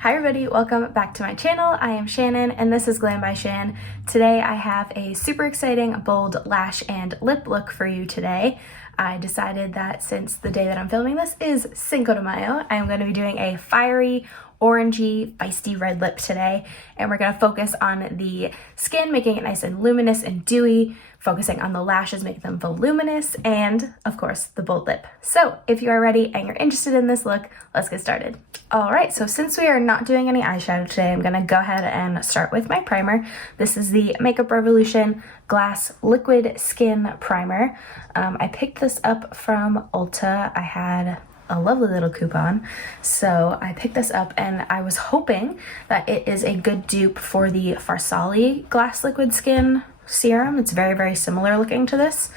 Hi everybody, welcome back to my channel. I am Shannon and this is Glam by Shan. Today I have a super exciting bold lash and lip look for you today. I decided that since the day that I'm filming this is Cinco de Mayo, I am going to be doing a fiery, orangey, feisty red lip today, and we're going to focus on the skin, making it nice and luminous and dewy, focusing on the lashes, making them voluminous, and of course the bold lip. So if you are ready and you're interested in this look, let's get started. All right, so since we are not doing any eyeshadow today, I'm gonna go ahead and start with my primer. This is the Makeup Revolution Glass Liquid Skin Primer. I picked this up from Ulta. I had a lovely little coupon, so I picked this up and I was hoping that it is a good dupe for the Farsali Glass Liquid Skin Serum. It's very, very similar looking to this,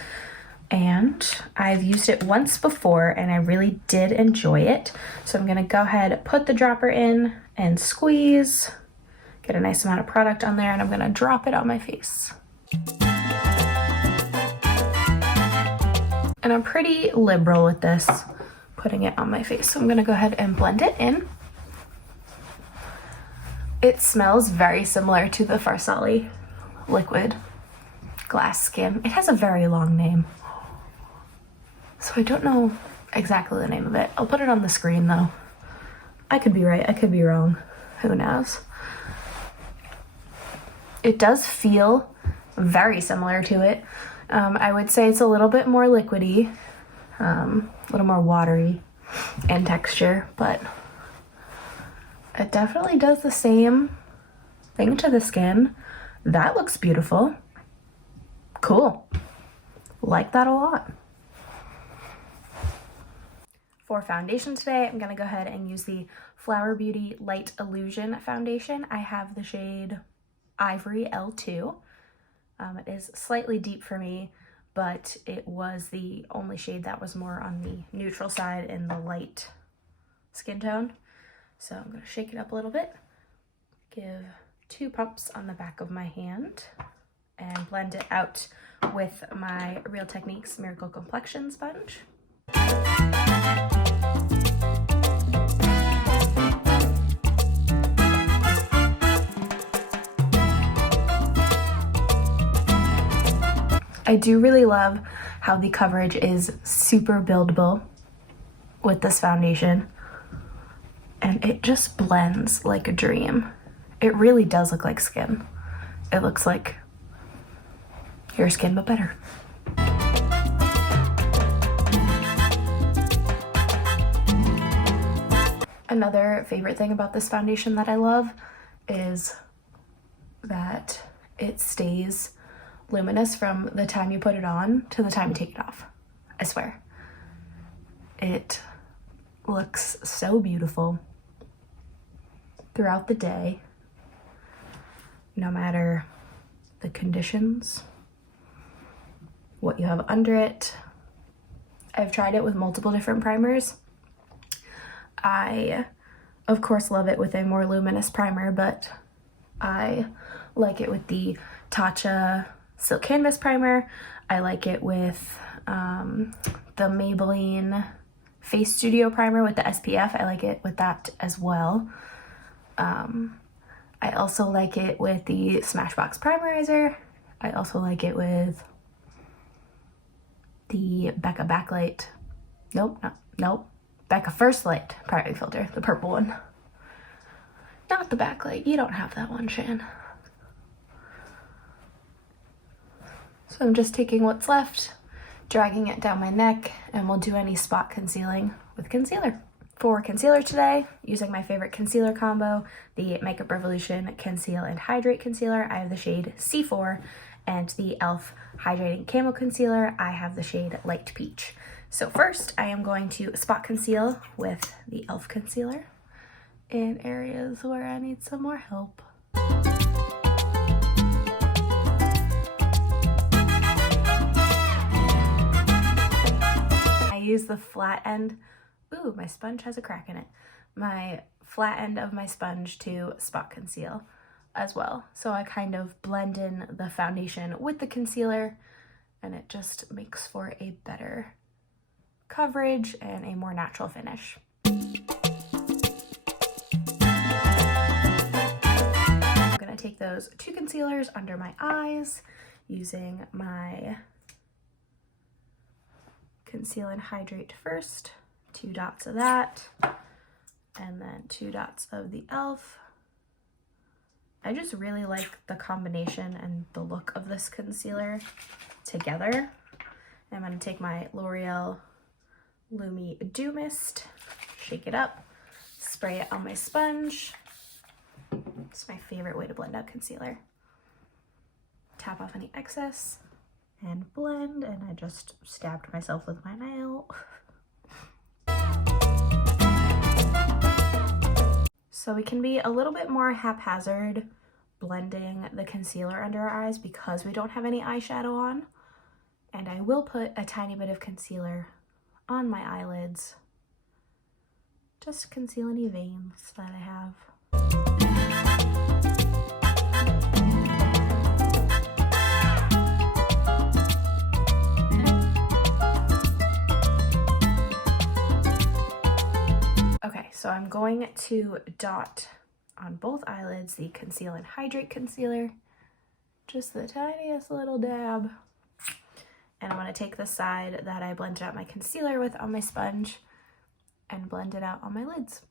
and I've used it once before and I really did enjoy it. So I'm gonna go ahead, put the dropper in and squeeze, get a nice amount of product on there, and I'm gonna drop it on my face. And I'm pretty liberal with this, putting it on my face. So I'm gonna go ahead and blend it in. It smells very similar to the Farsali Liquid Glass Skin. It has a very long name, so I don't know exactly the name of it. I'll put it on the screen though. I could be right, I could be wrong. Who knows? It does feel very similar to it. I would say it's a little bit more liquidy, a little more watery in texture, but it definitely does the same thing to the skin. That looks beautiful. Cool. Like that a lot. For foundation today, I'm gonna go ahead and use the Flower Beauty Light Illusion foundation. I have the shade Ivory L2. It is slightly deep for me, but it was the only shade that was more on the neutral side in the light skin tone. So I'm gonna shake it up a little bit, give 2 pumps on the back of my hand, and blend it out with my Real Techniques Miracle Complexion sponge. I do really love how the coverage is super buildable with this foundation, and it just blends like a dream. It really does look like skin. It looks like your skin, but better. Another favorite thing about this foundation that I love is that it stays luminous from the time you put it on to the time you take it off. I swear. It looks so beautiful throughout the day, no matter the conditions, what you have under it. I've tried it with multiple different primers. I, of course, love it with a more luminous primer, but I like it with the Tatcha Silk Canvas Primer. I like it with the Maybelline Face Studio Primer with the SPF. I like it with that as well. I also like it with the Smashbox Primerizer. I also like it with the Becca Backlight. Nope. Becca First Light Primary Filter, the purple one. Not the Backlight. You don't have that one, Shan. So I'm just taking what's left, dragging it down my neck, and we'll do any spot concealing with concealer. For concealer today, using my favorite concealer combo, the Makeup Revolution Conceal and Hydrate Concealer, I have the shade C4, and the e.l.f. Hydrating Camo Concealer, I have the shade Light Peach. So first, I am going to spot conceal with the e.l.f. concealer in areas where I need some more help. I use the flat end. Ooh, my sponge has a crack in it. My flat end of my sponge to spot conceal as well. So I kind of blend in the foundation with the concealer, and it just makes for a better coverage and a more natural finish. those two concealers under my eyes using my Conceal and Hydrate first, 2 dots of that, and then 2 dots of the e.l.f. I just really like the combination and the look of this concealer together. I'm going to take my L'Oreal Lumi Dew Mist, shake it up, spray it on my sponge. It's my favorite way to blend out concealer. Tap off any excess and blend, and I just stabbed myself with my nail. So we can be a little bit more haphazard blending the concealer under our eyes because we don't have any eyeshadow on. And I will put a tiny bit of concealer on my eyelids, just to conceal any veins that I have. Okay, so I'm going to dot on both eyelids the Conceal and Hydrate concealer, just the tiniest little dab. And I'm going to take the side that I blended out my concealer with on my sponge and blend it out on my lids.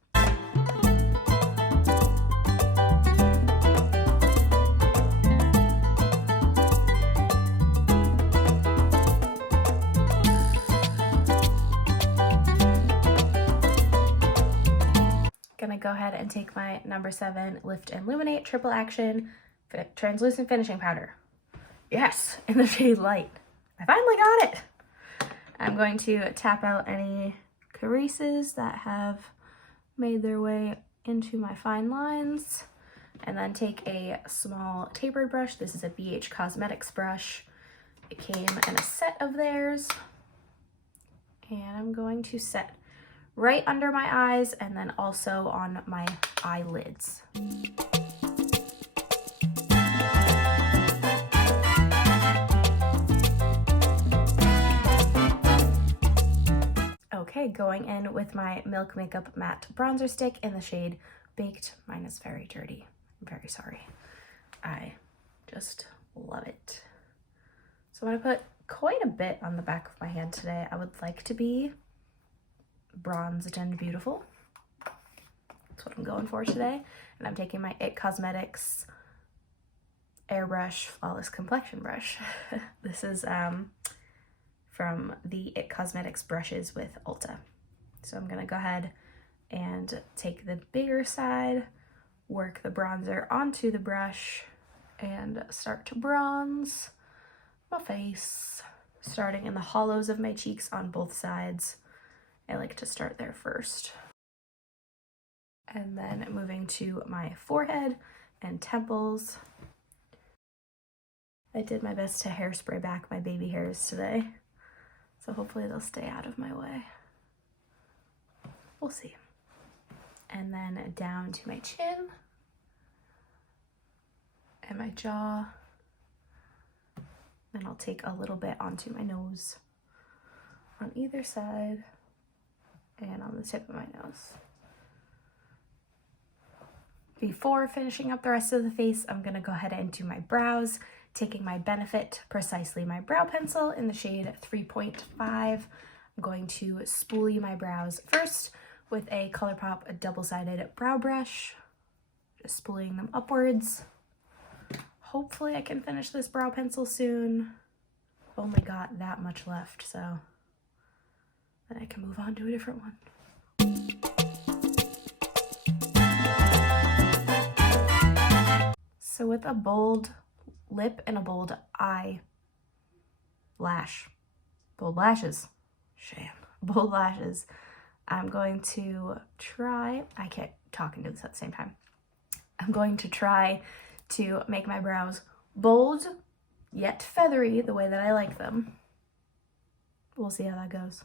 Gonna go ahead and take my number 7 Lift and Illuminate Triple Action Translucent Finishing Powder. Yes, in the shade Light. I finally got it. I'm going to tap out any creases that have made their way into my fine lines, and then take a small tapered brush. This is a BH Cosmetics brush. It came in a set of theirs, and I'm going to set right under my eyes and then also on my eyelids. Okay, going in with my Milk Makeup Matte Bronzer Stick in the shade Baked. Mine is very dirty. I'm very sorry. I just love it. So I'm going to put quite a bit on the back of my hand today. I would like to be bronzed and beautiful. That's what I'm going for today. And I'm taking my IT Cosmetics Airbrush Flawless Complexion Brush. This is from the IT Cosmetics brushes with Ulta. So I'm gonna go ahead and take the bigger side, work the bronzer onto the brush, and start to bronze my face, starting in the hollows of my cheeks on both sides. I like to start there first. And then moving to my forehead and temples. I did my best to hairspray back my baby hairs today, so hopefully they'll stay out of my way. We'll see. And then down to my chin and my jaw. Then I'll take a little bit onto my nose on either side and on the tip of my nose. Before finishing up the rest of the face, I'm gonna go ahead and do my brows, taking my Benefit Precisely My Brow Pencil in the shade 3.5. I'm going to spoolie my brows first with a Colourpop double-sided brow brush, just spooling them upwards. Hopefully I can finish this brow pencil soon. I've only got that much left, so then I can move on to a different one. So with a bold lip and a bold bold lashes, Shan, bold lashes, I'm going to try, I can't talk and do this at the same time. I'm going to try to make my brows bold, yet feathery the way that I like them. We'll see how that goes.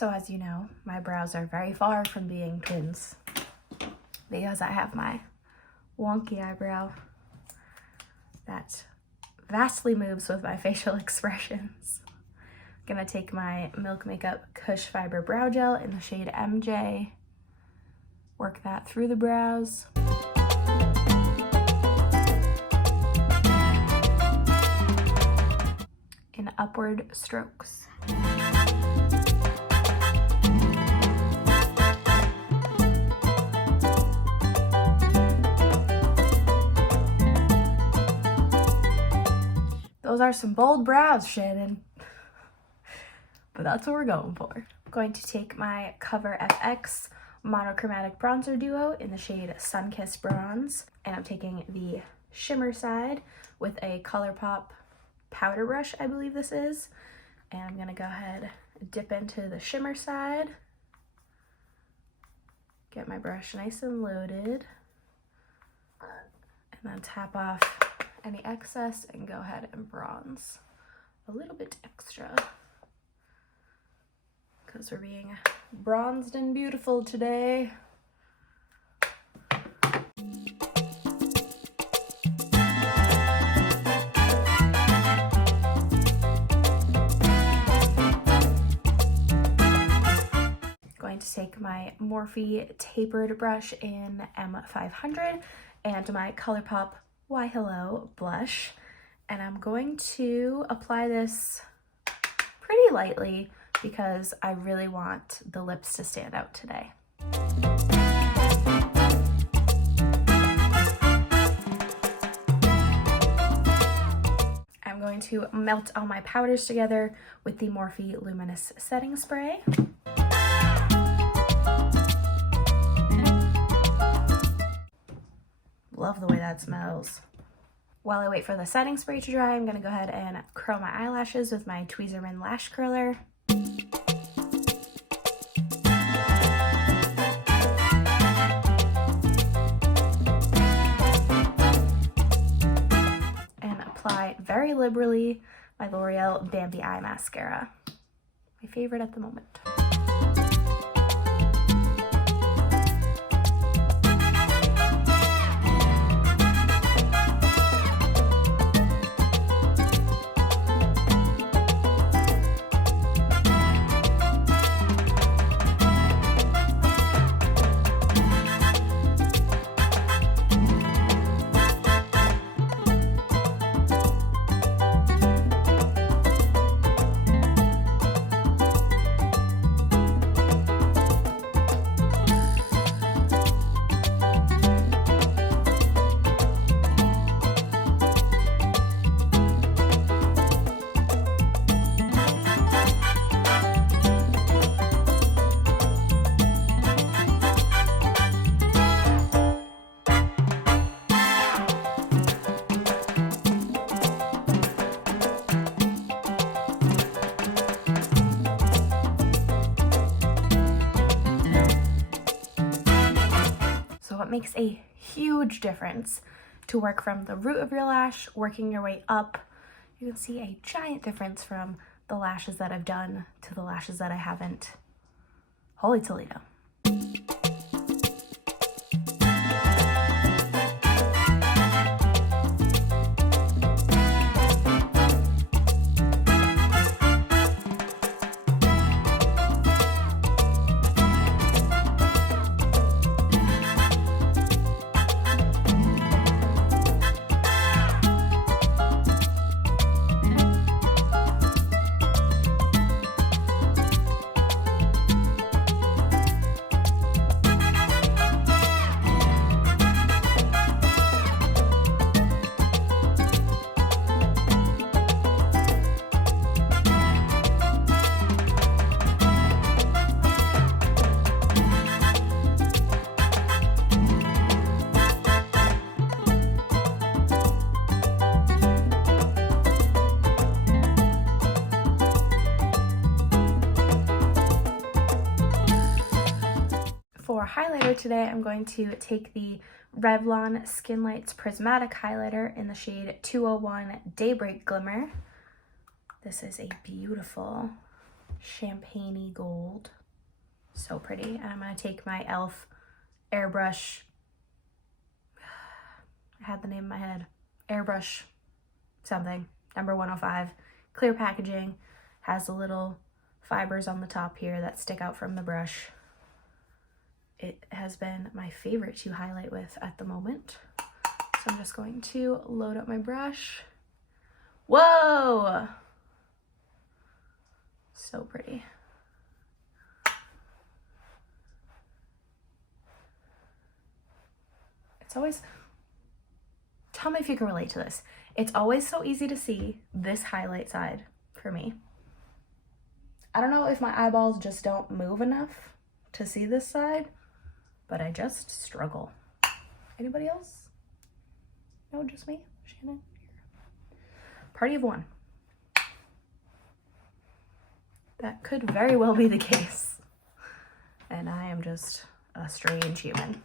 So as you know, my brows are very far from being twins because I have my wonky eyebrow that vastly moves with my facial expressions. I'm gonna take my Milk Makeup Kush Fiber Brow Gel in the shade MJ, work that through the brows. In upward strokes. Those are some bold brows, Shannon. But that's what we're going for. I'm going to take my Cover FX Monochromatic Bronzer Duo in the shade Sunkissed Bronze. And I'm taking the shimmer side with a Colourpop powder brush, I believe this is. And I'm gonna go ahead and dip into the shimmer side. Get my brush nice and loaded. And then tap off any excess and go ahead and bronze a little bit extra. Because we're being bronzed and beautiful today. Going to take my Morphe tapered brush in M500 and my Colourpop Why Hello blush, and I'm going to apply this pretty lightly because I really want the lips to stand out today. I'm going to melt all my powders together with the Morphe Luminous Setting Spray. Love the way that smells. While I wait for the setting spray to dry, I'm gonna go ahead and curl my eyelashes with my Tweezerman lash curler. And apply very liberally my L'Oreal Bambi Eye Mascara. My favorite at the moment. It makes a huge difference to work from the root of your lash, working your way up. You can see a giant difference from the lashes that I've done to the lashes that I haven't. Holy Toledo. For highlighter today, I'm going to take the Revlon Skin Lights Prismatic Highlighter in the shade 201 Daybreak Glimmer. This is a beautiful champagne-y gold. So pretty. And I'm going to take my e.l.f. airbrush. I had the name in my head. Airbrush something. Number 105. Clear packaging. Has the little fibers on the top here that stick out from the brush. It has been my favorite to highlight with at the moment. So I'm just going to load up my brush. Whoa! So pretty. It's always, tell me if you can relate to this. It's always so easy to see this highlight side for me. I don't know if my eyeballs just don't move enough to see this side, but I just struggle. Anybody else? No, just me, Shannon. Party of one. That could very well be the case. And I am just a strange human.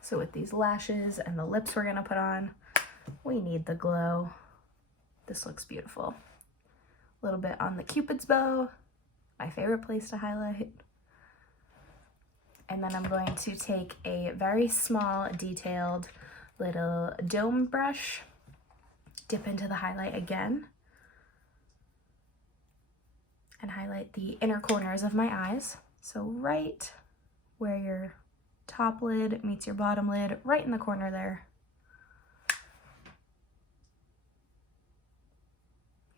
So with these lashes and the lips we're gonna put on, we need the glow. This looks beautiful. A little bit on the Cupid's bow, my favorite place to highlight. And then I'm going to take a very small, detailed little dome brush, dip into the highlight again, and highlight the inner corners of my eyes. So right where your top lid meets your bottom lid, right in the corner there.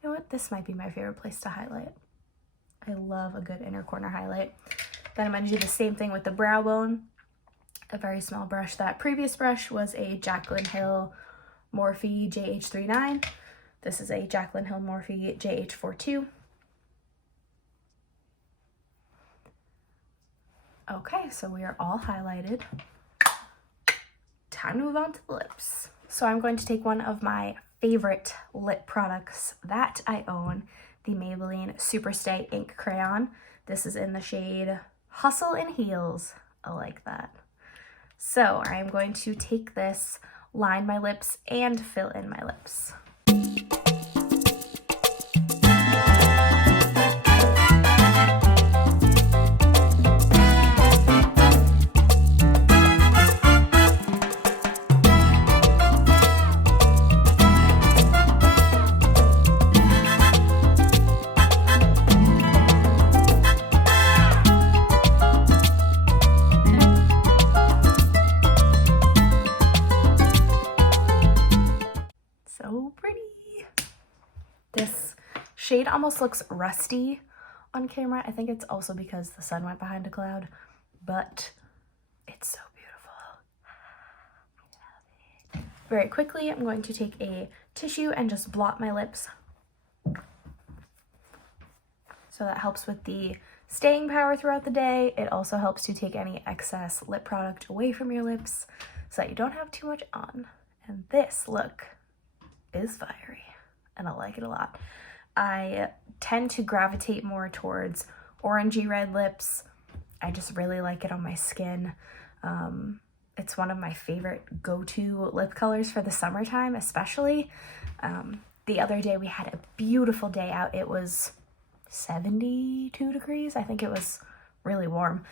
You know what? This might be my favorite place to highlight. I love a good inner corner highlight. Then I'm going to do the same thing with the brow bone. A very small brush. That previous brush was a Jaclyn Hill Morphe JH39. This is a Jaclyn Hill Morphe JH42. Okay, so we are all highlighted. Time to move on to the lips. So I'm going to take one of my favorite lip products that I own, the Maybelline Superstay Ink Crayon. This is in the shade Hustle and Heels. I like that. So I'm going to take this, line my lips, and fill in my lips. Shade almost looks rusty on camera. I think it's also because the sun went behind a cloud, but it's so beautiful. I love it. Very quickly, I'm going to take a tissue and just blot my lips. So that helps with the staying power throughout the day. It also helps to take any excess lip product away from your lips so that you don't have too much on. And this look is fiery, and I like it a lot. I tend to gravitate more towards orangey red lips. I just really like it on my skin. It's one of my favorite go-to lip colors for the summertime, especially. The other day we had a beautiful day out. It was 72 degrees. I think it was really warm,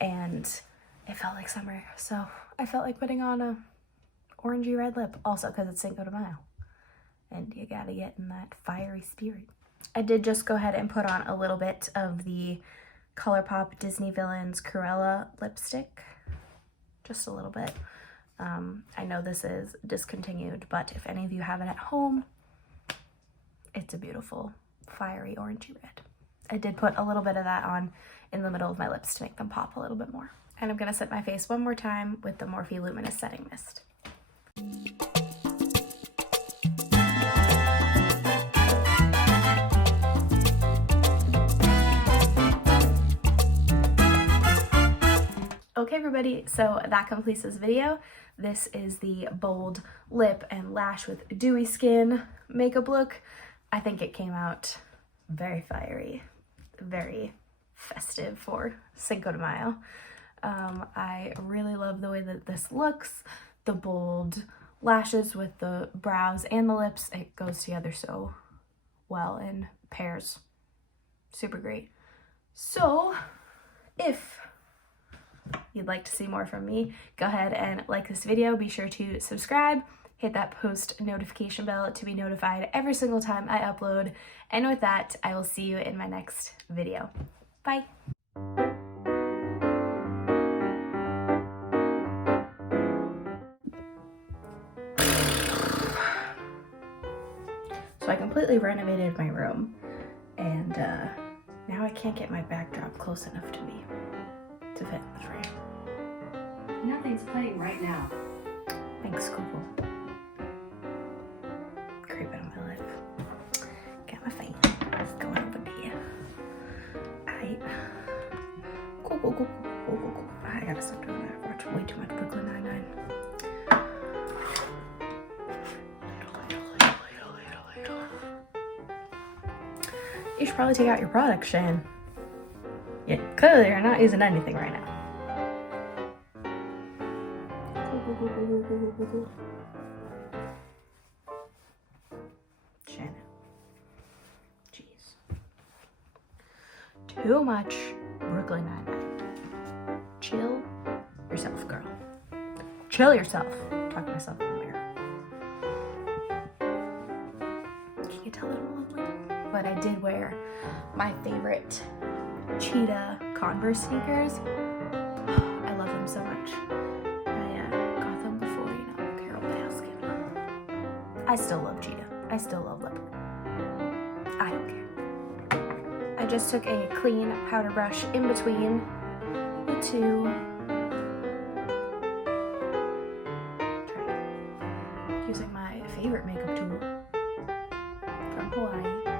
and it felt like summer. So I felt like putting on a orangey red lip, also because it's Cinco de Mayo. And you gotta get in that fiery spirit. I did just go ahead and put on a little bit of the Colourpop Disney Villains Cruella lipstick. Just a little bit. I know this is discontinued, but if any of you have it at home, it's a beautiful fiery orangey red. I did put a little bit of that on in the middle of my lips to make them pop a little bit more. And I'm gonna set my face one more time with the Morphe Luminous Setting Mist. Okay everybody, so that completes this video. This is the bold lip and lash with dewy skin makeup look. I think it came out very fiery, very festive for Cinco de Mayo. I really love the way that this looks. The bold lashes with the brows and the lips. It goes together so well in pairs. Super great. So if you'd like to see more from me, go ahead and like this video. Be sure to subscribe, hit that post notification bell to be notified every single time I upload. And with that, I will see you in my next video. Bye. So I completely renovated my room, and now I can't get my backdrop close enough to fit in the frame. Nothing's playing right now. Thanks, Google. Creeping on my life. Got my fan. It's going over there. Alright. Cool. I gotta stop doing that. I watch way too much Brooklyn Nine-Nine. You should probably take out your product, Shan. Yeah, clearly you're not using anything right now. Cool. Shan. Jeez. Too much Brooklyn Nine-Nine. Chill yourself, girl. Chill yourself. Talk to myself in the mirror. Can you tell that I'm lovely? But I did wear my favorite cheetah Converse sneakers. I love them so much. I got them before, Carol Baskin. I still love cheetah. I still love leopard. I don't care. I just took a clean powder brush in between the two. Using my favorite makeup tool from Hawaii.